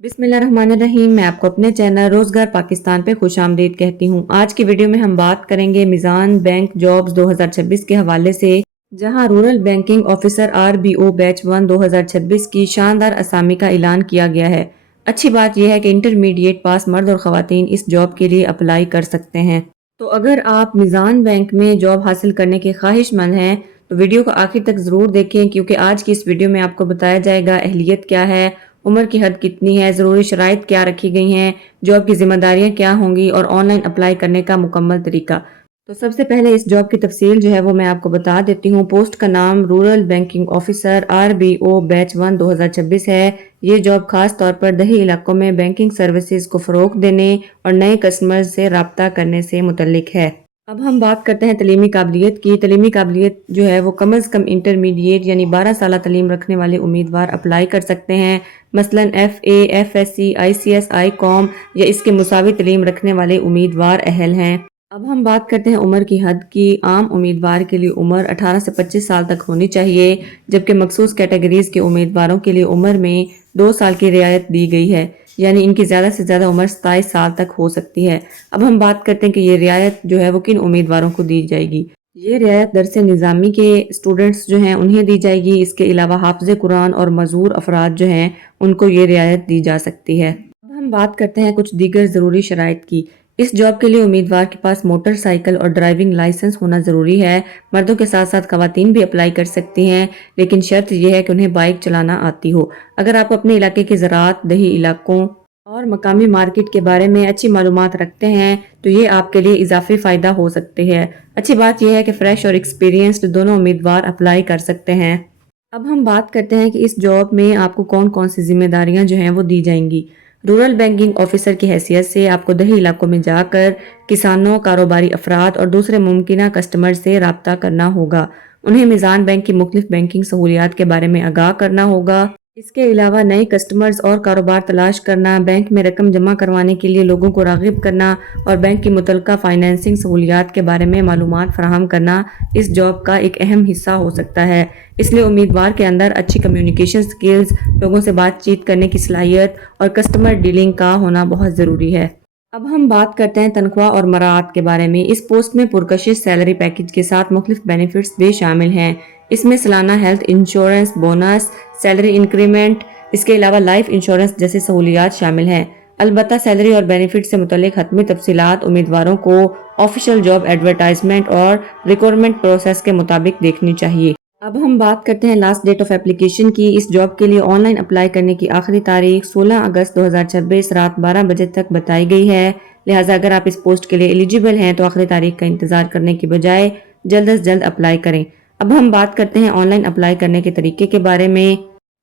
बिस्मिल्लाहिर्रहमानिर्रहीम। मैं आपको अपने चैनल रोज़गार पाकिस्तान पे खुश आमदीद कहती हूँ। आज की वीडियो में हम बात करेंगे मीज़ान बैंक जॉब्स 2026 के हवाले से, जहां rural banking officer RBO batch 1 2026 की शानदार असामी का ऐलान किया गया है। अच्छी बात यह है कि इंटरमीडिएट पास मर्द और ख़वातीन इस जॉब के लिए अप्लाई कर सकते हैं। तो अगर आप मीज़ान बैंक में जॉब हासिल करने के ख्वाहिशमंद हैं तो वीडियो को आखिर तक ज़रूर देखें, क्योंकि आज की इस वीडियो में आपको बताया जाएगा अहलियत क्या है, उम्र की हद कितनी है, ज़रूरी शराइत क्या रखी गई हैं, जॉब की जिम्मेदारियां क्या होंगी और ऑनलाइन अप्लाई करने का मुकम्मल तरीका। तो सबसे पहले इस जॉब की तफसील जो है वो मैं आपको बता देती हूँ। पोस्ट का नाम rural banking officer RBO batch 1 2026 है। ये जॉब खास तौर पर दही इलाकों में बैंकिंग सर्विसेज को फ़रोग देने और नए कस्टमर्स से रब्ता करने से मुतल्लिक है। अब हम बात करते हैं तलीमी काबिलियत की। तलीमी काबिलियत जो है वो कम अज़ कम इंटरमीडिएट यानी 12 साल तलीम रखने वाले उम्मीदवार अप्लाई कर सकते हैं। मसलन FA, FSC, ICS, ICOM या इसके मुसावी तलीम रखने वाले उम्मीदवार अहल हैं। अब हम बात करते हैं उम्र की हद की। आम उम्मीदवार के लिए उम्र 18 से 25 साल तक होनी चाहिए, जबकि मखसूस कैटेगरीज के उम्मीदवारों के लिए उम्र में 2 साल की रियायत दी गई है, यानी इनकी ज़्यादा से ज़्यादा उम्र 27 साल तक हो सकती है। अब हम बात करते हैं कि ये रियायत जो है वो किन उम्मीदवारों को दी जाएगी। ये रियायत दरसे निज़ामी के स्टूडेंट्स जो हैं उन्हें दी जाएगी। इसके अलावा हाफ़िज़ कुरान और मज़ूर अफराद जो हैं उनको ये रियायत दी जा सकती है। अब हम बात करते हैं कुछ दीगर ज़रूरी शराइत की। इस जॉब के लिए उम्मीदवार के पास मोटरसाइकिल और ड्राइविंग लाइसेंस होना ज़रूरी है। मर्दों के साथ साथ ख़वातीन भी अप्लाई कर सकती हैं, लेकिन शर्त यह है कि उन्हें बाइक चलाना आती हो। अगर आप अपने इलाके के ज़राअत, दही इलाकों और मकामी मार्केट के बारे में अच्छी मालूमात रखते हैं तो ये आपके लिए इजाफी फ़ायदा हो सकते हैं। अच्छी बात यह है कि फ़्रेश और एक्सपीरियंस्ड दोनों उम्मीदवार अप्लाई कर सकते हैं। अब हम बात करते हैं कि इस जॉब में आपको कौन कौन सी जिम्मेदारियां जो हैं वो दी जाएंगी। रूरल बैंकिंग ऑफिसर की हैसियत से आपको दही इलाकों में जाकर किसानों, कारोबारी अफराद और दूसरे मुमकिन कस्टमर से रब्ता करना होगा। उन्हें मीज़ान बैंक की मुख्तलिफ बैंकिंग सहूलियात के बारे में आगाह करना होगा। इसके अलावा नए कस्टमर्स और कारोबार तलाश करना, बैंक में रकम जमा करवाने के लिए लोगों को राग़िब करना और बैंक की मुतल्लिका फाइनेंसिंग सहूलियात के बारे में मालूमात फराहम करना इस जॉब का एक अहम हिस्सा हो सकता है। इसलिए उम्मीदवार के अंदर अच्छी कम्युनिकेशन स्किल्स, लोगों से बातचीत करने की सलाहियत और कस्टमर डीलिंग का होना बहुत ज़रूरी है। अब हम बात करते हैं तनख्वाह और मराआत के बारे में। इस पोस्ट में पुरकशिश सैलरी पैकेज के साथ मुख्तलिफ बेनिफिट्स भी शामिल हैं। इसमें सालाना health insurance, bonus, salary increment, इसके अलावा लाइफ इंश्योरेंस जैसी सहूलियात शामिल हैं। अलबत्ता सैलरी और बेनिफिट से मुतल्लिक हतमी तफसीलात उम्मीदवारों को ऑफिशियल जॉब एडवर्टाइजमेंट और रिक्रूटमेंट प्रोसेस के मुताबिक देखनी चाहिए। अब हम बात करते हैं लास्ट डेट ऑफ एप्लीकेशन की। इस जॉब के लिए ऑनलाइन अप्लाई करने की आखिरी तारीख 16 अगस्त 2026 रात 12 बजे तक बताई गई है। लिहाजा अगर आप इस पोस्ट के लिए एलिजिबल हैं तो आखिरी तारीख का इंतजार करने की बजाय जल्द से जल्द अप्लाई करें। अब हम बात करते हैं ऑनलाइन अप्लाई करने के तरीके के बारे में।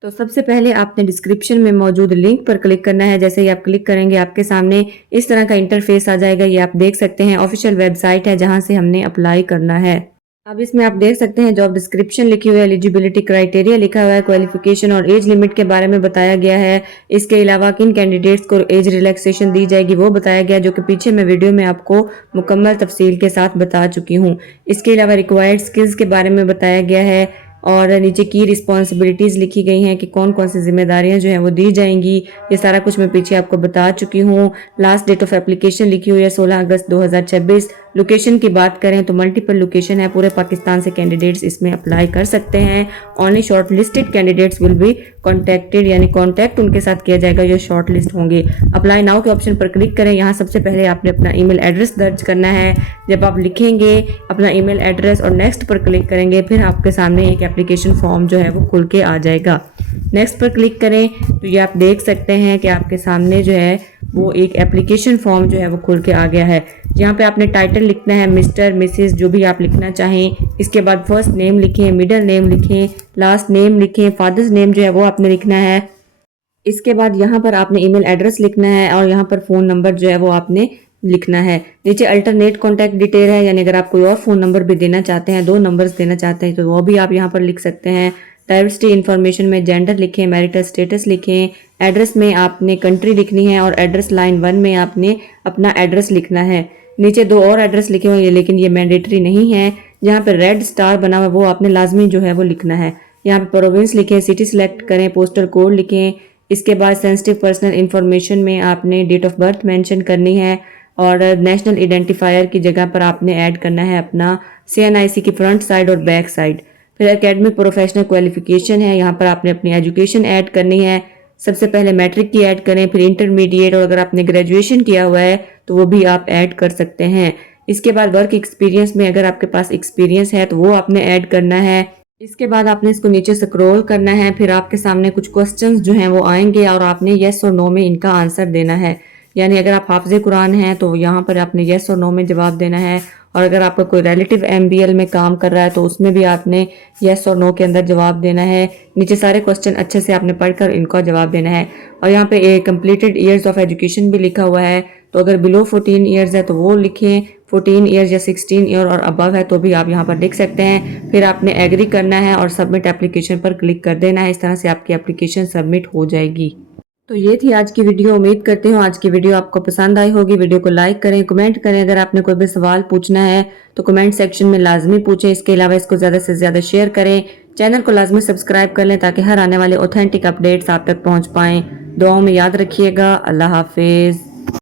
तो सबसे पहले आपने डिस्क्रिप्शन में मौजूद लिंक पर क्लिक करना है। जैसे ही आप क्लिक करेंगे आपके सामने इस तरह का इंटरफेस आ जाएगा। ये आप देख सकते हैं ऑफिशियल वेबसाइट है जहां से हमने अप्लाई करना है। अब इसमें आप देख सकते हैं जॉब डिस्क्रिप्शन लिखी हुई है, एलिजिबिलिटी क्राइटेरिया लिखा हुआ है, क्वालिफिकेशन और एज लिमिट के बारे में बताया गया है। इसके अलावा किन कैंडिडेट्स को एज रिलैक्सेशन दी जाएगी वो बताया गया, जो कि पीछे मैं वीडियो में आपको मुकम्मल तफसील के साथ बता चुकी हूँ। इसके अलावा रिक्वायर्ड स्किल्स के बारे में बताया गया है और नीचे की रिस्पॉन्सिबिलिटीज़ लिखी गई हैं कि कौन कौन सी जिम्मेदारियां जो हैं वो दी जाएंगी। ये सारा कुछ मैं पीछे आपको बता चुकी हूँ। लास्ट डेट ऑफ एप्लीकेशन लिखी हुई है 16 अगस्त 2026। लोकेशन की बात करें तो मल्टीपल लोकेशन है, पूरे पाकिस्तान से कैंडिडेट्स इसमें अप्लाई कर सकते हैं। Only short listed candidates will be contacted, यानी कॉन्टैक्ट उनके साथ किया जाएगा जो शॉर्ट लिस्ट होंगे। अप्लाई नाउ के ऑप्शन पर क्लिक करें। यहाँ सबसे पहले आपने अपना ईमेल एड्रेस दर्ज करना है। जब आप लिखेंगे अपना ईमेल एड्रेस और नेक्स्ट पर क्लिक करेंगे, फिर आपके सामने एक एप्लीकेशन फॉर्म जो है वो खुल के आ जाएगा। नेक्स्ट पर क्लिक करें तो ये आप देख सकते हैं कि आपके सामने जो है वो एक एप्लीकेशन फॉर्म जो है वो खुल के आ गया है। यहाँ पे आपने टाइटल लिखना है, मिस्टर, मिसेस, जो भी आप लिखना चाहें। इसके बाद फर्स्ट नेम लिखें, मिडिल नेम लिखें, लास्ट नेम लिखें, फादर्स नेम जो है वो आपने लिखना है। इसके बाद यहाँ पर आपने ईमेल एड्रेस लिखना है और यहाँ पर फ़ोन नंबर जो है वो आपने लिखना है। नीचे अल्टरनेट कॉन्टैक्ट डिटेल है, यानी अगर आप कोई और फ़ोन नंबर भी देना चाहते हैं, 2 नंबर्स देना चाहते हैं तो वो भी आप यहाँ पर लिख सकते हैं। डाइवर्सिटी इन्फॉर्मेशन में जेंडर लिखें, मैरिटल स्टेटस लिखें। एड्रेस में आपने कंट्री लिखनी है और एड्रेस लाइन 1 में आपने अपना एड्रेस लिखना है। नीचे 2 और एड्रेस लिखे हुए हैं लेकिन ये मैंडेटरी नहीं है। जहाँ पर रेड स्टार बना हुआ वो आपने लाजमी जो है वो लिखना है। यहाँ पे प्रोविंस लिखें, सिटी सिलेक्ट करें, पोस्टल कोड लिखें, اس کے بعد سینسٹیو پرسنل انفارمیشن میں آپ نے ڈیٹ آف برتھ مینشن کرنی ہے اور نیشنل آئیڈینٹیفائر کی جگہ پر آپ نے ایڈ کرنا ہے اپنا CNIC کی فرنٹ سائڈ اور بیک سائڈ. پھر اکیڈمک پروفیشنل کوالیفیکیشن ہے, یہاں پر آپ نے اپنی ایجوکیشن ایڈ کرنی ہے. سب سے پہلے میٹرک کی ایڈ کریں, پھر انٹرمیڈیٹ, اور اگر آپ نے گریجویشن کیا ہوا ہے تو وہ بھی آپ ایڈ کر سکتے ہیں. اس کے بعد ورک ایکسپیرینس میں اگر آپ کے پاس ایکسپیرینس ہے تو وہ آپ نے ایڈ کرنا ہے. اس کے بعد آپ نے اس کو نیچے سکرول کرنا ہے, پھر آپ کے سامنے کچھ کوسچنز جو ہیں وہ آئیں گے اور آپ نے یس اور نو میں ان کا آنسر دینا ہے. یعنی اگر آپ حافظ قرآن ہیں تو یہاں پر آپ نے یس اور نو میں جواب دینا ہے, اور اگر آپ کا کوئی ریلیٹیو MBL میں کام کر رہا ہے تو اس میں بھی آپ نے یس اور نو کے اندر جواب دینا ہے. نیچے سارے کوسچن اچھے سے آپ نے پڑھ کر ان کا جواب دینا ہے. اور یہاں پہ کمپلیٹڈ ایئرز آف ایجوکیشن بھی لکھا ہوا ہے, تو اگر بلو 14 ایئرز ہے تو وہ لکھیں, 14 ایئرز یا 16 ایئر اور ابو ہے تو بھی آپ یہاں پر لکھ سکتے ہیں. پھر آپ نے ایگری کرنا ہے اور سبمٹ اپلیکیشن پر کلک کر دینا ہے. اس طرح سے آپ کی اپلیکیشن سبمٹ ہو جائے گی. تو یہ تھی آج کی ویڈیو. امید کرتی ہوں آج کی ویڈیو آپ کو پسند آئی ہوگی. ویڈیو کو لائک کریں, کمنٹ کریں. اگر آپ نے کوئی بھی سوال پوچھنا ہے تو کمنٹ سیکشن میں لازمی پوچھیں. اس کے علاوہ اس کو زیادہ سے زیادہ شیئر کریں. چینل کو لازمی سبسکرائب کر لیں تاکہ ہر آنے والے اوتھینٹک اپڈیٹس آپ تک پہنچ پائیں. دعاؤں میں یاد رکھیے گا. اللہ حافظ.